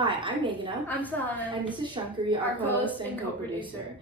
Hi, I'm Meghana. I'm Salana. And this is Shankari, our co-host and co-producer.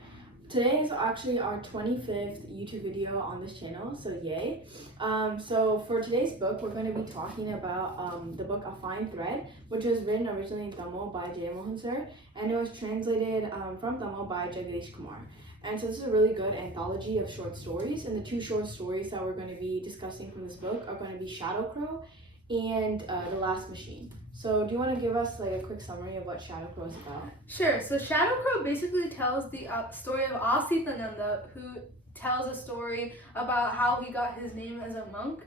Today is actually our 25th YouTube video on this channel, so yay. So for today's book, we're going to be talking about the book A Fine Thread, which was written originally in Tamil by Jeyamohan sir, and it was translated from Tamil by Jegadeesh Kumar. And so this is a really good anthology of short stories, and the two short stories that we're going to be discussing from this book are going to be Shadow Crow and The Last Machine. So do you want to give us like a quick summary of what Shadow Crow is about? Sure. So Shadow Crow basically tells the story of Asitananda, who tells a story about how he got his name as a monk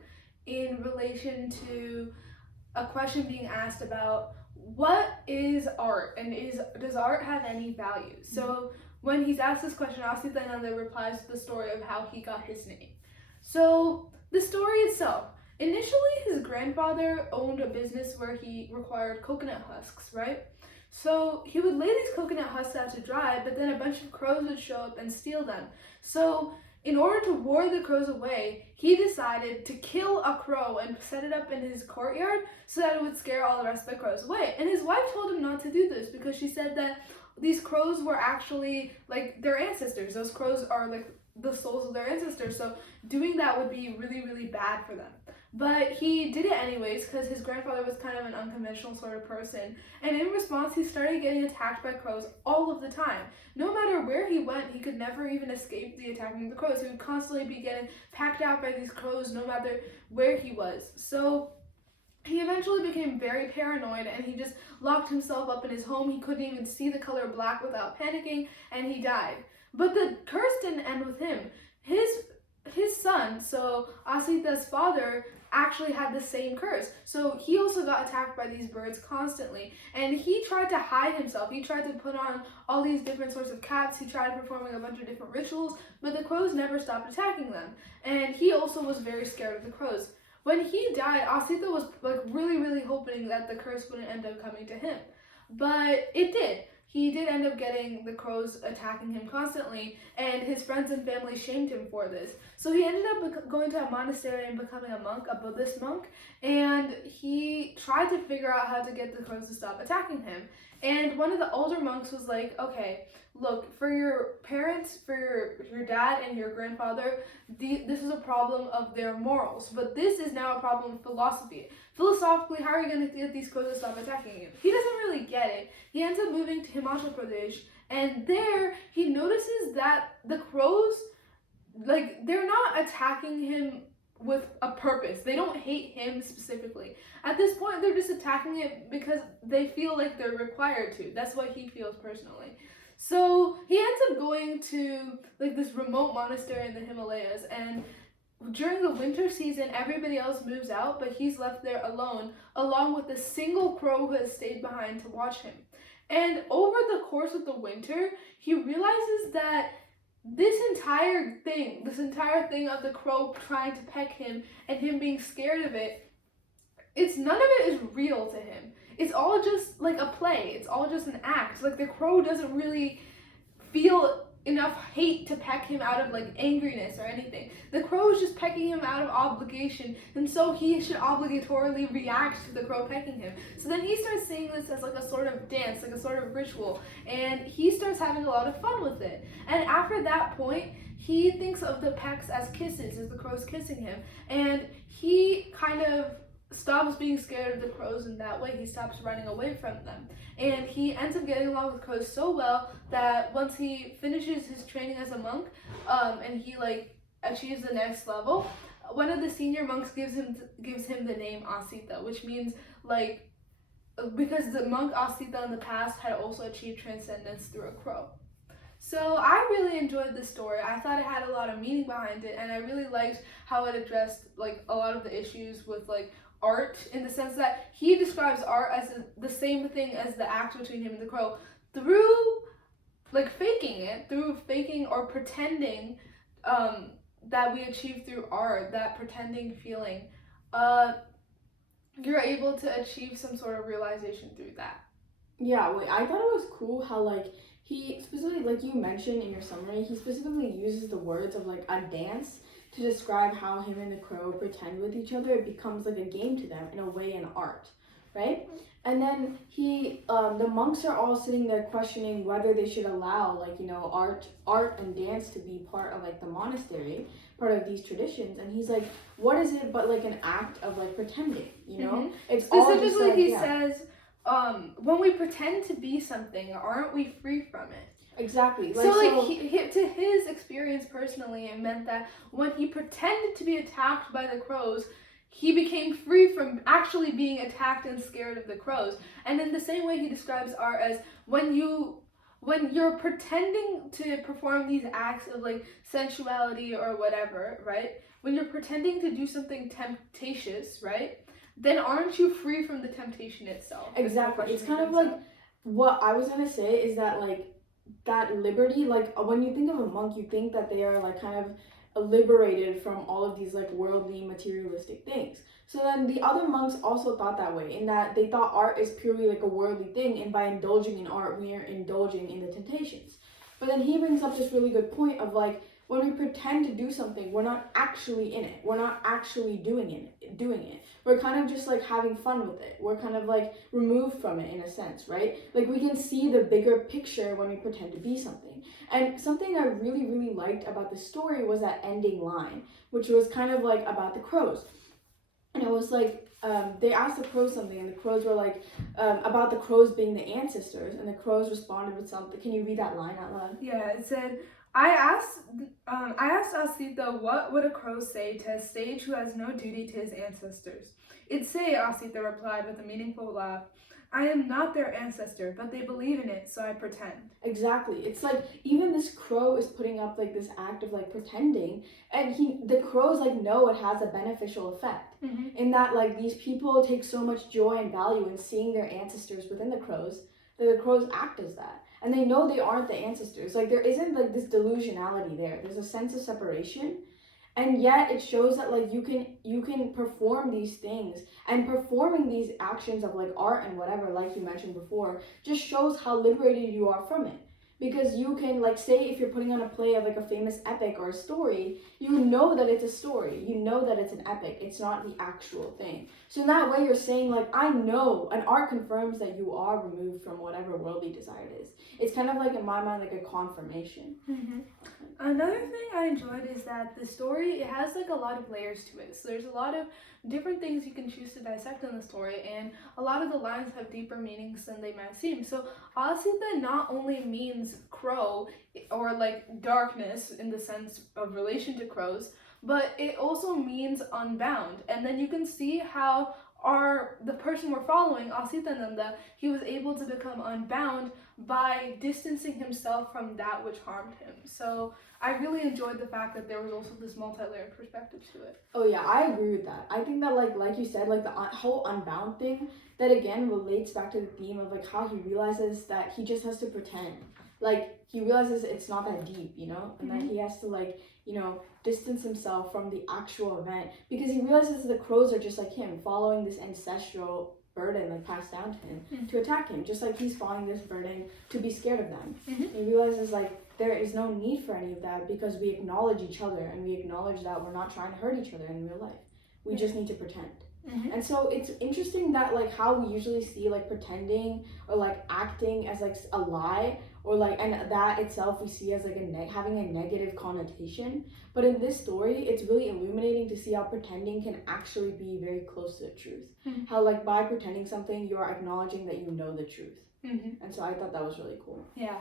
in relation to a question being asked about what is art and does art have any value? So when he's asked this question, Asitananda replies to the story of how he got his name. So the story itself. Initially, his grandfather owned a business where he required coconut husks, right? So he would lay these coconut husks out to dry, but then a bunch of crows would show up and steal them. So in order to ward the crows away, he decided to kill a crow and set it up in his courtyard so that it would scare all the rest of the crows away. And his wife told him not to do this because she said that these crows were actually like their ancestors. Those crows are like the souls of their ancestors, so doing that would be really, really bad for them. But he did it anyways because his grandfather was kind of an unconventional sort of person, and in response he started getting attacked by crows all of the time. No matter where he went, he could never even escape the attacking of the crows. He would constantly be getting packed out by these crows no matter where he was. So he eventually became very paranoid and he just locked himself up in his home. He couldn't even see the color black without panicking, and he died. But the curse didn't end with him. His son, so Asita's father, actually had the same curse. So he also got attacked by these birds constantly, and he tried to hide himself. He tried to put on all these different sorts of caps. He tried performing a bunch of different rituals, but the crows never stopped attacking them. And he also was very scared of the crows. When he died, Asita was like really, really hoping that the curse wouldn't end up coming to him. But it did. He did end up getting the crows attacking him constantly, and his friends and family shamed him for this. So he ended up going to a monastery and becoming a monk, a Buddhist monk, and he tried to figure out how to get the crows to stop attacking him. And one of the older monks was like, okay, look, for your parents, for your dad and your grandfather, this is a problem of their morals, but this is now a problem of philosophy. Philosophically, how are you going to get these crows to stop attacking you? He doesn't really get it. He ends up moving to Himachal Pradesh, and there he notices that the crows, like, they're not attacking him with a purpose. They don't hate him specifically. At this point, they're just attacking it because they feel like they're required to. That's what he feels personally. So he ends up going to like this remote monastery in the Himalayas, and during the winter season, everybody else moves out, but he's left there alone, along with a single crow who has stayed behind to watch him. And over the course of the winter, he realizes that this entire thing of the crow trying to peck him and him being scared of it, none of it is real to him. It's all just like a play. It's all just an act. Like the crow doesn't really feel enough hate to peck him out of like angriness or anything. The crow is just pecking him out of obligation, and so he should obligatorily react to the crow pecking him. So then he starts seeing this as like a sort of dance, like a sort of ritual, and he starts having a lot of fun with it. And after that point, he thinks of the pecks as kisses, as the crow's kissing him, and he kind of stops being scared of the crows in that way. He stops running away from them, and he ends up getting along with crows so well that once he finishes his training as a monk, and he like achieves the next level, one of the senior monks gives him the name Asita, which means like, because the monk Asita in the past had also achieved transcendence through a crow. So I really enjoyed this story. I thought it had a lot of meaning behind it, and I really liked how it addressed like a lot of the issues with like art, in the sense that he describes art as the same thing as the act between him and the crow, through like faking or pretending that we achieve through art, that pretending feeling, you're able to achieve some sort of realization through that. Yeah, wait, I thought it was cool how like he specifically, like you mentioned in your summary, he specifically uses the words of like a dance to describe how him and the crow pretend with each other. It becomes like a game to them in a way in art, right? And then the monks are all sitting there questioning whether they should allow, like, art and dance to be part of, like, the monastery, part of these traditions. And he's like, what is it but, like, an act of, like, pretending, It's specifically, all just, like, he says, when we pretend to be something, aren't we free from it? Exactly. To his experience personally, it meant that when he pretended to be attacked by the crows, he became free from actually being attacked and scared of the crows. And in the same way, he describes art as when you're pretending to perform these acts of, like, sensuality or whatever, right? When you're pretending to do something temptatious, right? Then aren't you free from the temptation itself? Exactly. It's kind of like, what I was gonna say is that, like, that liberty, like, when you think of a monk, you think that they are, like, kind of liberated from all of these, like, worldly materialistic things. So then the other monks also thought that way, in that they thought art is purely, like, a worldly thing, and by indulging in art, we are indulging in the temptations. But then he brings up this really good point of, like, when we pretend to do something, we're not actually in it. We're not actually doing it. We're kind of just, like, having fun with it. We're kind of, like, removed from it in a sense, right? Like, we can see the bigger picture when we pretend to be something. And something I really, really liked about the story was that ending line, which was kind of, like, about the crows. And it was like, they asked the crows something, and the crows were like, about the crows being the ancestors, and the crows responded with something. Can you read that line out loud? Yeah, it said, I asked Asita, what would a crow say to a sage who has no duty to his ancestors? It'd say, Asita replied with a meaningful laugh, I am not their ancestor, but they believe in it, so I pretend. Exactly. It's like, even this crow is putting up, like, this act of, like, pretending, and the crows, like, know it has a beneficial effect. In that, like, these people take so much joy and value in seeing their ancestors within the crows, that the crows act as that. And they know they aren't the ancestors. Like, there isn't, like, this delusionality there. There's a sense of separation. And yet it shows that, like, you can perform these things, and performing these actions of, like, art and whatever, like you mentioned before, just shows how liberated you are from it. Because you can, like, say if you're putting on a play of, like, a famous epic or a story, you know that it's a story. You know that it's an epic. It's not the actual thing. So in that way, you're saying, like, I know, and art confirms that you are removed from whatever worldly desire it is. It's kind of like, in my mind, like a confirmation. Another thing I enjoyed is that the story, it has, like, a lot of layers to it. So there's a lot of different things you can choose to dissect in the story, and a lot of the lines have deeper meanings than they might seem. So Asita not only means crow, or, like, darkness in the sense of relation to crows, but it also means unbound. And then you can see how the person we're following, Asitananda, he was able to become unbound by distancing himself from that which harmed him. So I really enjoyed the fact that there was also this multi-layered perspective to it. Oh yeah, I agree with that. I think that, like you said, like, the whole unbound thing, that again relates back to the theme of, like, how he realizes that he just has to pretend. Like, he realizes it's not that deep, and that he has to, like, distance himself from the actual event, because he realizes the crows are just like him, following this ancestral burden, like, passed down to him to attack him, just like he's following this burden to be scared of them. He realizes, like, there is no need for any of that, because we acknowledge each other, and we acknowledge that we're not trying to hurt each other in real life. We just need to pretend. And so it's interesting that, like, how we usually see, like, pretending or, like, acting as, like, a lie, or, like, and that itself we see as, like, having a negative connotation. But in this story, it's really illuminating to see how pretending can actually be very close to the truth. How, like, by pretending something, you are acknowledging that you know the truth. And so I thought that was really cool. Yeah.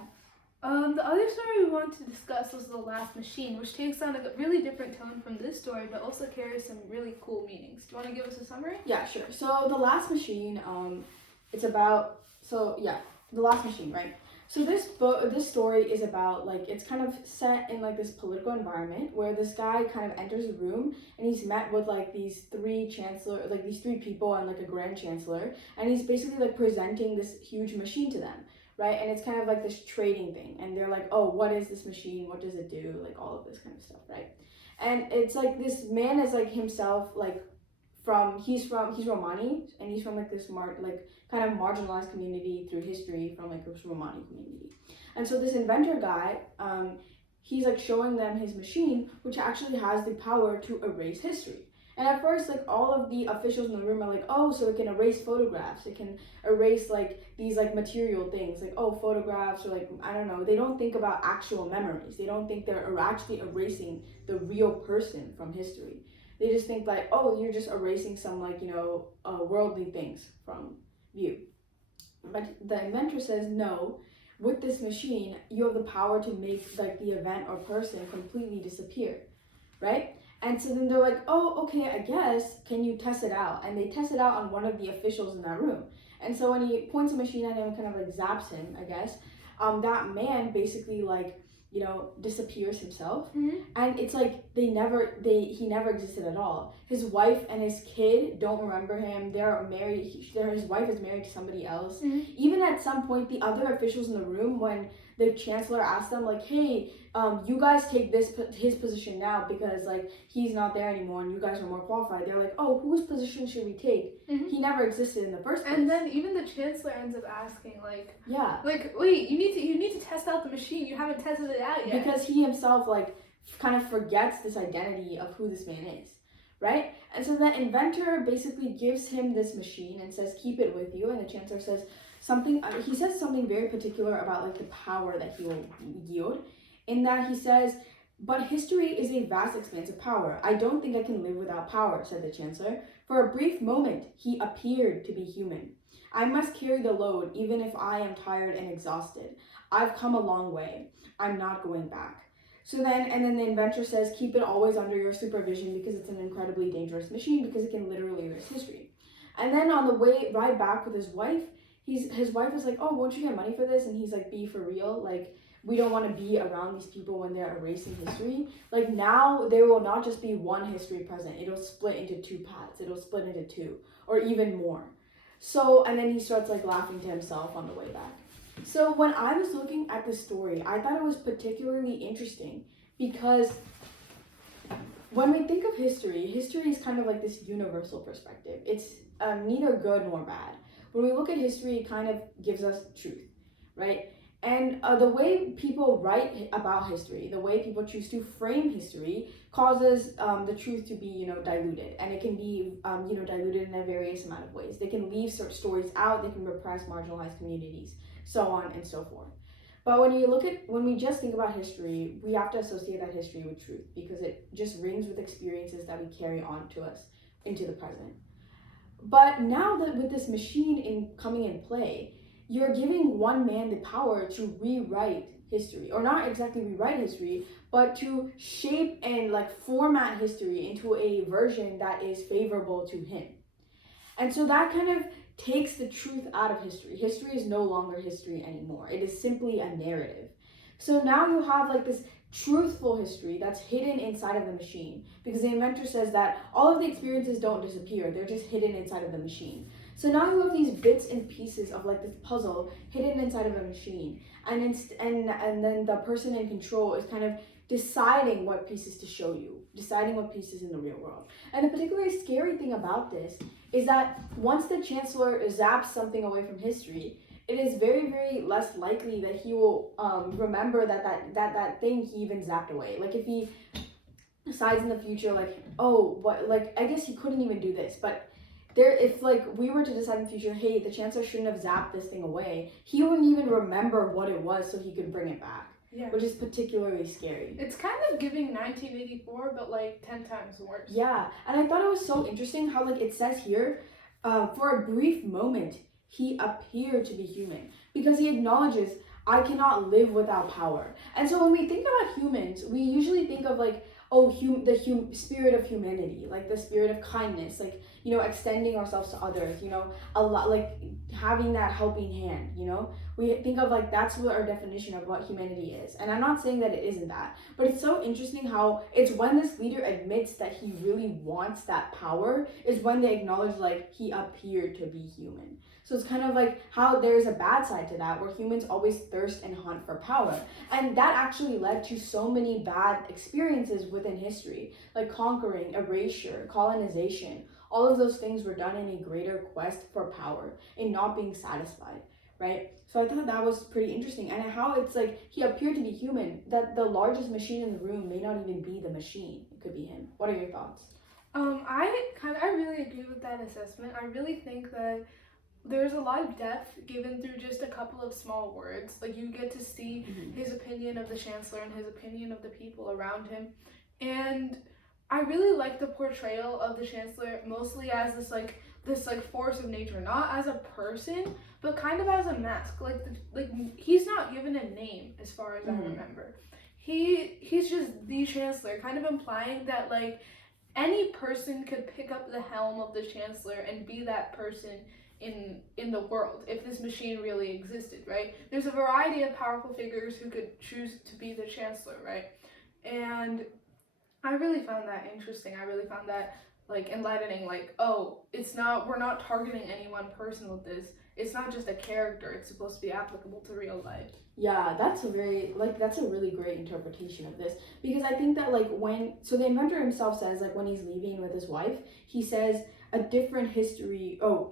The other story we wanted to discuss was The Last Machine, which takes on a really different tone from this story, but also carries some really cool meanings. Do you want to give us a summary? Yeah, sure. So The Last Machine, it's about, The Last Machine, right? So this story is about, like, it's kind of set in, like, this political environment where this guy kind of enters a room, and he's met with, like, these three people and, like, a grand chancellor, and he's basically, like, presenting this huge machine to them. Right, and it's kind of like this trading thing, and they're like, oh, what is this machine? What does it do? Like, all of this kind of stuff, right? And it's like, this man is, like, himself, like, he's Romani, and he's from, like, this kind of marginalized community through history, from, like, this Romani community. And so this inventor guy, he's, like, showing them his machine, which actually has the power to erase history. And at first, like, all of the officials in the room are like, oh, so it can erase photographs. It can erase, like, these, like, material things. Like, oh, photographs, or, like, I don't know. They don't think about actual memories. They don't think they're actually erasing the real person from history. They just think, like, oh, you're just erasing some, like, worldly things from view. But the inventor says, no, with this machine, you have the power to make, like, the event or person completely disappear, right? And so then they're like, oh, okay, I guess, can you test it out? And they test it out on one of the officials in that room. And so when he points a machine at him and kind of like zaps him, I guess, that man basically like, disappears himself. And it's like he never existed at all. His wife and his kid don't remember him. They're married. His wife is married to somebody else. Even at some point, the other officials in the room, when the chancellor asked them, like, hey, you guys take his position now because like he's not there anymore and you guys are more qualified. They're like, oh, whose position should we take? He never existed in the first place. And then even the chancellor ends up asking, like, yeah, like, wait, you need to test out the machine. You haven't tested it out yet. Because he himself like kind of forgets this identity of who this man is, right? And so the inventor basically gives him this machine and says, keep it with you. And the chancellor says something. He says something very particular about like the power that he will yield. In that he says, but history is a vast expanse of power. I don't think I can live without power, said the chancellor. For a brief moment, he appeared to be human. I must carry the load, even if I am tired and exhausted. I've come a long way. I'm not going back. And then the inventor says, keep it always under your supervision because it's an incredibly dangerous machine because it can literally erase history. And then on the ride back with his wife, his wife is like, oh, won't you get money for this? And he's like, be for real? Like, we don't want to be around these people when they're erasing history. Like, now there will not just be one history present. It'll split into two paths. It'll split into two or even more. So, and then he starts like laughing to himself on the way back. So when I was looking at this story, I thought it was particularly interesting because when we think of history is kind of like this universal perspective. It's neither good nor bad. When we look at history, it kind of gives us truth, right? And the way people write about history, the way people choose to frame history causes the truth to be, diluted. And it can be, diluted in a various amount of ways. They can leave certain stories out, they can repress marginalized communities, so on and so forth. But when we just think about history, we have to associate that history with truth because it just rings with experiences that we carry on to us into the present. But now that with this machine coming in play, you're giving one man the power to rewrite history, or not exactly rewrite history, but to shape and like format history into a version that is favorable to him. And so that kind of takes the truth out of history. History is no longer history anymore. It is simply a narrative. So now you have like this truthful history that's hidden inside of the machine because the inventor says that all of the experiences don't disappear. They're just hidden inside of the machine. So now you have these bits and pieces of like this puzzle hidden inside of a machine, and then the person in control is kind of deciding what pieces to show you, deciding what pieces in the real world. And the particularly scary thing about this is that once the chancellor zaps something away from history, it is very, very less likely that he will remember that thing he even zapped away. Like if he decides in the future, like, oh, what, like I guess he couldn't even do this, but if like we were to decide in the future, hey, the chancellor shouldn't have zapped this thing away, he wouldn't even remember what it was so he could bring it back. Yeah. Which is particularly scary. It's kind of giving 1984, but like 10 times worse. Yeah, and I thought it was so interesting how like it says here, for a brief moment, he appeared to be human because he acknowledges, I cannot live without power. And so when we think about humans, we usually think of like, oh, the spirit of humanity, like the spirit of kindness, like, extending ourselves to others, a lot, like having that helping hand, we think of like, that's what our definition of what humanity is. And I'm not saying that it isn't that, but it's so interesting how it's when this leader admits that he really wants that power is when they acknowledge like he appeared to be human. So it's kind of like how there's a bad side to that, where humans always thirst and hunt for power. And that actually led to so many bad experiences within history, like conquering, erasure, colonization. All of those things were done in a greater quest for power and not being satisfied, right? So I thought that was pretty interesting. And how it's like he appeared to be human, that the largest machine in the room may not even be the machine. It could be him. What are your thoughts? I really agree with that assessment. I really think that there's a lot of depth given through just a couple of small words. Like, you get to see his opinion of the Chancellor and his opinion of the people around him. And I really like the portrayal of the Chancellor mostly as this force of nature, not as a person, but kind of as a mask. Like he's not given a name as far as I remember. He's just the Chancellor, kind of implying that like any person could pick up the helm of the Chancellor and be that person in the world if this machine really existed, right? There's a variety of powerful figures who could choose to be the Chancellor, right? And I really found that interesting. I really found that like enlightening. Like, oh, we're not targeting any one person with this. It's not just a character. It's supposed to be applicable to real life. Yeah, that's a really great interpretation of this, because I think that the inventor himself says, like, when he's leaving with his wife, he says a different history. Oh,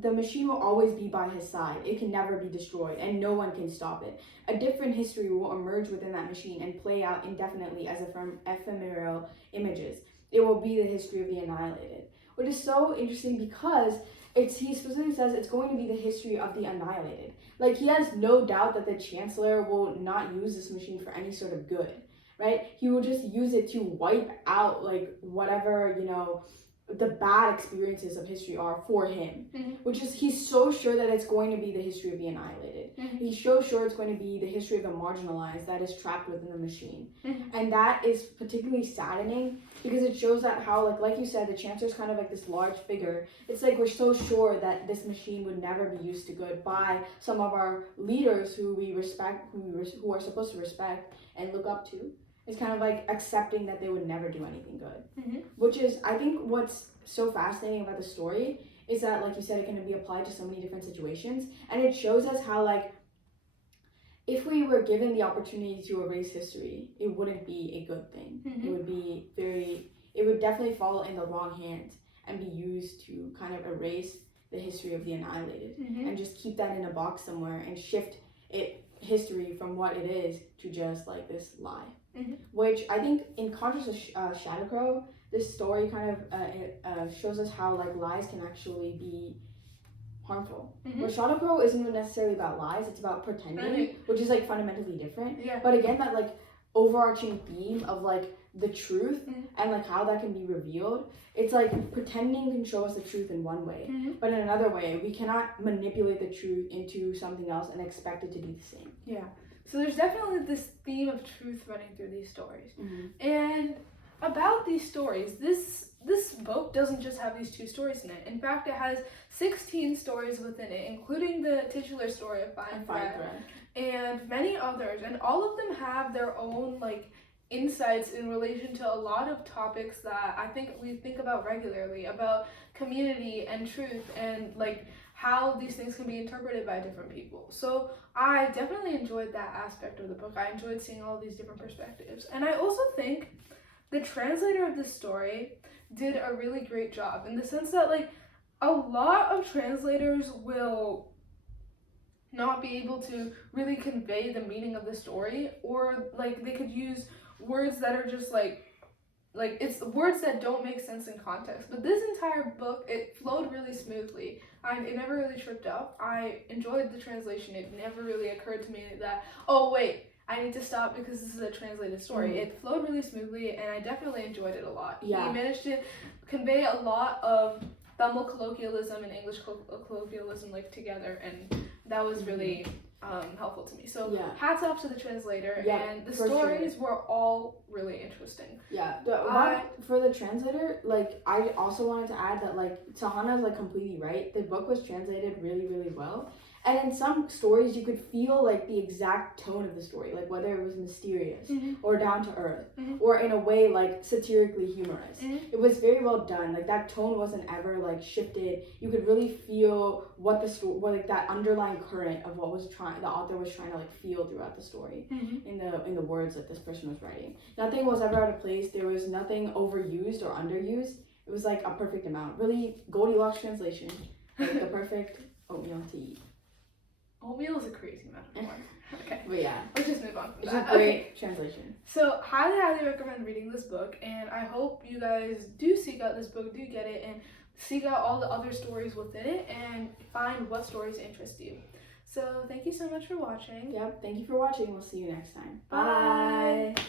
the machine will always be by his side. It can never be destroyed, and no one can stop it. A different history will emerge within that machine and play out indefinitely as ephemeral images. It will be the history of the annihilated, which is so interesting because he specifically says it's going to be the history of the annihilated. Like, he has no doubt that the Chancellor will not use this machine for any sort of good, right? He will just use it to wipe out like whatever, the bad experiences of history are for him, which is, he's so sure that it's going to be the history of the annihilated. He's so sure it's going to be the history of the marginalized that is trapped within the machine. And that is particularly saddening because it shows that how, like you said, the Chancellor is kind of like this large figure. It's like we're so sure that this machine would never be used to good by some of our leaders who we respect, who are supposed to respect and look up to. It's kind of like accepting that they would never do anything good. Which is, I think, what's so fascinating about the story is that, like you said, it can be applied to so many different situations. And it shows us how, like, if we were given the opportunity to erase history, it wouldn't be a good thing. It would definitely fall in the wrong hands and be used to kind of erase the history of the annihilated and just keep that in a box somewhere and shift history from what it is to just like this lie. Which I think, in contrast to Shadow Crow, this story kind of shows us how like lies can actually be harmful. Where Shadow Crow isn't even necessarily about lies; it's about pretending, which is like fundamentally different. But again, that like overarching theme of like the truth and like how that can be revealed. It's like pretending can show us the truth in one way, but in another way, we cannot manipulate the truth into something else and expect it to be the same. Yeah. So there's definitely this theme of truth running through these stories. And about these stories, this book doesn't just have these 2 stories in it. In fact, it has 16 stories within it, including the titular story of Fine Thread and many others. And all of them have their own like insights in relation to a lot of topics that I think we think about regularly, about community and truth and like how these things can be interpreted by different people. So I definitely enjoyed that aspect of the book. I enjoyed seeing all these different perspectives. And I also think the translator of this story did a really great job in the sense that like a lot of translators will not be able to really convey the meaning of the story, or like they could use words that are just like it's words that don't make sense in context. But this entire book, it flowed really smoothly. It never really tripped up. I enjoyed the translation. It never really occurred to me that, oh wait, I need to stop because this is a translated story. It flowed really smoothly, and I definitely enjoyed it a lot. Yeah. He managed to convey a lot of Tamil colloquialism and English colloquialism like together, and that was really helpful to me. So hats off to the translator, and the stories were all really interesting. For the translator, like, I also wanted to add that like Tahana is like completely right. The book was translated really, really well. And in some stories, you could feel like the exact tone of the story, like whether it was mysterious or down to earth or in a way like satirically humorous. It was very well done. Like that tone wasn't ever like shifted. You could really feel what the story, like that underlying current of what the author was trying to like feel throughout the story in the words that this person was writing. Nothing was ever out of place. There was nothing overused or underused. It was like a perfect amount. Really Goldilocks translation, like the perfect oatmeal to eat. Oatmeal is a crazy metaphor. Okay. But yeah, Let's just move on from it's that. a great Okay. translation. So, highly recommend reading this book, and I hope you guys do seek out this book, do get it, and seek out all the other stories within it, and find what stories interest you. So, thank you so much for watching. Yep, thank you for watching. We'll see you next time. Bye. Bye.